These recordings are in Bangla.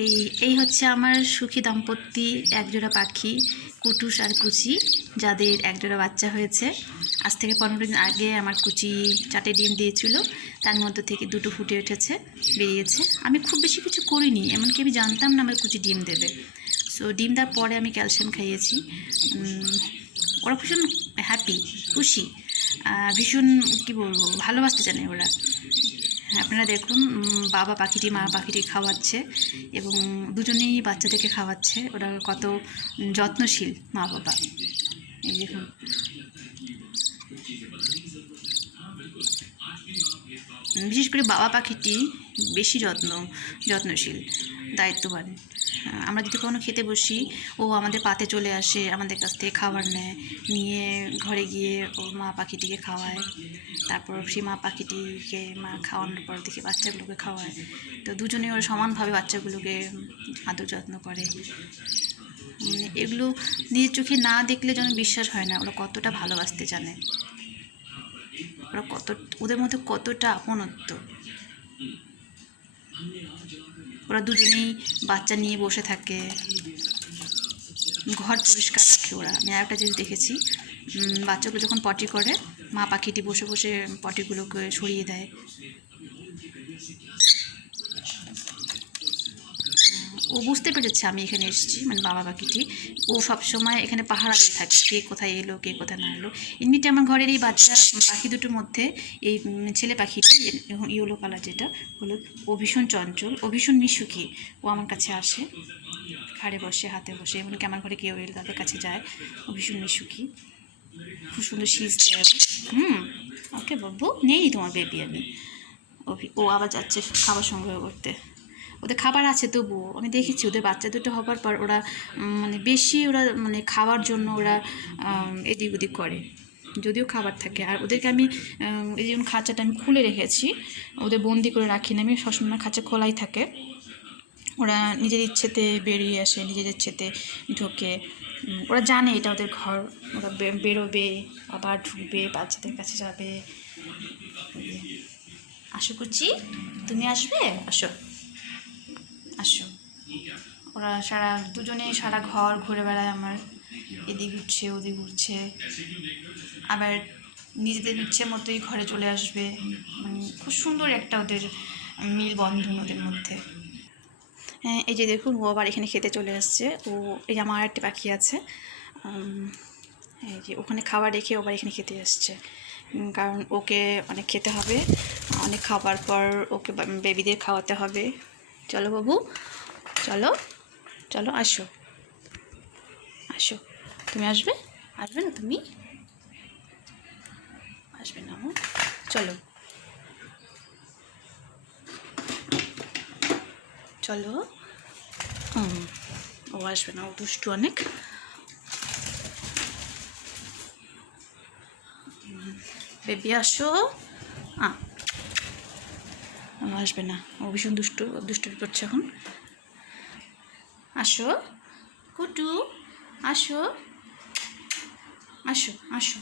এই এই হচ্ছে আমার সুখী দাম্পত্যি, একজোড়া পাখি কুটুস আর কুচি, যাদের একজোড়া বাচ্চা হয়েছে। আজ থেকে 15 দিন আগে আমার কুচি 4টে ডিম দিয়েছিল, তার মধ্যে থেকে 2টো ফুটে উঠেছে, বেরিয়েছে। আমি খুব বেশি কিছু করিনি, এমনকি আমি জানতাম না আমার কুচি ডিম দেবে। সো ডিম দেওয়ার পরে আমি ক্যালসিয়াম খাইয়েছি। ওরা ভীষণ হ্যাপি, খুশি, ভীষণ কী বলবো, ভালোবাসতে জানে ওরা। আপনারা দেখুন, বাবা পাখিটি মা পাখিটি খাওয়াচ্ছে এবং দুজনেই বাচ্চাদেরকে খাওয়াচ্ছে। ওরা কত যত্নশীল মা বাবা, এই দেখুন। বিশেষ করে বাবা পাখিটি বেশি যত্নশীল, দায়িত্ববান। আমরা যদি কোনো খেতে বসি, ও আমাদের পাতে চলে আসে, আমাদের কাছ থেকে খাবার নেয়, নিয়ে ঘরে গিয়ে ওর মা পাখিটিকে খাওয়ায়। তারপর সেই মা পাখিটিকে খাওয়ানোর পর দেখে বাচ্চাগুলোকে খাওয়ায়। তো দুজনে ওরা সমানভাবে বাচ্চাগুলোকে আদর যত্ন করে। এগুলো নিজের চোখে না দেখলে যেন বিশ্বাস হয় না ওরা কতটা ভালোবাসতে জানে, ওরা ওদের মধ্যে কতটা আপনত্ব। ওরা দুজনেই বাচ্চা নিয়ে বসে থাকে, ঘর পরিষ্কার রাখে ওরা। আমি একটা জিনিস দেখেছি, বাচ্চাগুলো যখন পটি করে, মা পাখিটি বসে বসে পটিগুলোকে সরিয়ে দেয়। ও বুঝতে পেরেছে আমি এখানে এসেছি, মানে বাবা পাখিটি। ও সবসময় এখানে পাহারা দিয়ে থাকে, কে কোথায় এলো কে কোথায় না এলো। এমনিতে আমার ঘরের এই বাচ্চা পাখি দুটোর মধ্যে এই ছেলে পাখিটি, ইয়েলো কালার যেটা হলো, ও ভীষণ চঞ্চল, ও ভীষণ মিশুকি। ও আমার কাছে আসে, ঘাড়ে বসে, হাতে বসে, এমনকি আমার ঘরে কেউ এলে তাদের কাছে যায়। ও ভীষণ মিশুকি, খুব সুন্দর শীষ দেয়। ওকে বাবু, নেই তোমার বেবি আমি। ও আবার যাচ্ছে খাবার সংগ্রহ করতে। ওদের খাবার আছে, তবুও আমি দেখেছি ওদের বাচ্চা দুটো হবার পর ওরা মানে বেশি মানে খাওয়ার জন্য ওরা এদিক ওদিক করে, যদিও খাবার থাকে। আর ওদেরকে আমি এই যেমন খাঁচাটা আমি খুলে রেখেছি, ওদের বন্দি করে রাখি না আমি, সবসময় খাঁচা খোলাই থাকে। ওরা নিজের ইচ্ছেতে বেরিয়ে আসে, নিজের ইচ্ছেতে ঢোকে। ওরা জানে এটা ওদের ঘর, ওরা বেরোবে, আবার ঢুকবে, বাচ্চাদের কাছে যাবে। আসো কুচি, তুমি আসবে, আসো আসো। ওরা দুজনেই সারা ঘর ঘুরে বেড়ায় আমার, এদিক উঠছে ওদিক উঠছে, আবার নিজেদের ইচ্ছে মতোই ঘরে চলে আসবে। খুব সুন্দর একটা ওদের মিল বন্ধন ওদের মধ্যে। হ্যাঁ, এই যে দেখুন, ও আবার এখানে খেতে চলে আসছে। ও এই যে আমার আরেকটি পাখি আছে, এই যে ওখানে খাবার রেখে আবার এখানে খেতে আসছে, কারণ ওকে অনেক খেতে হবে। অনেক খাবার পর ওকে বেবিদের খাওয়াতে হবে। চলো বাবু, চলো চলো, আসো আসো। তুমি আসবে, আসবে না তুমি? আসবে না? চলো চলো। ও আসবে না, ও দুষ্টু অনেক। বেবি আসো। আসবে না, ও ভীষণ দুষ্টু করছে এখন। আসো কুটু, আসো আসো আসো।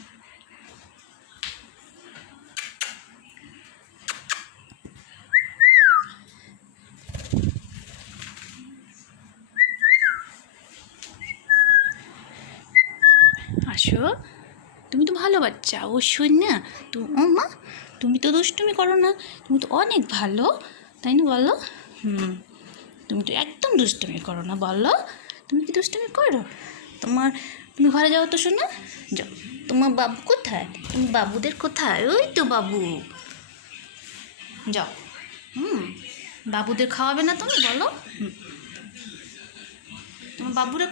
আসো, তুমি তো ভালো বাচ্চা, অবশ্যই না? ও মা, তুমি তো দুষ্টুমি করো না, তুমি তো অনেক ভালো, তাই না বলো? তুমি তো একদম দুষ্টুমি করো না, বলো? তুমি কি দুষ্টুমি করো? তুমি ঘরে যাও তো, শোনো, যাও। তোমার বাবু কোথায়? তুমি বাবুদের কোথায়? ওই তো বাবু, যাও। বাবুদের খাওয়াবে না তুমি, বলো? তোমার বাবুরা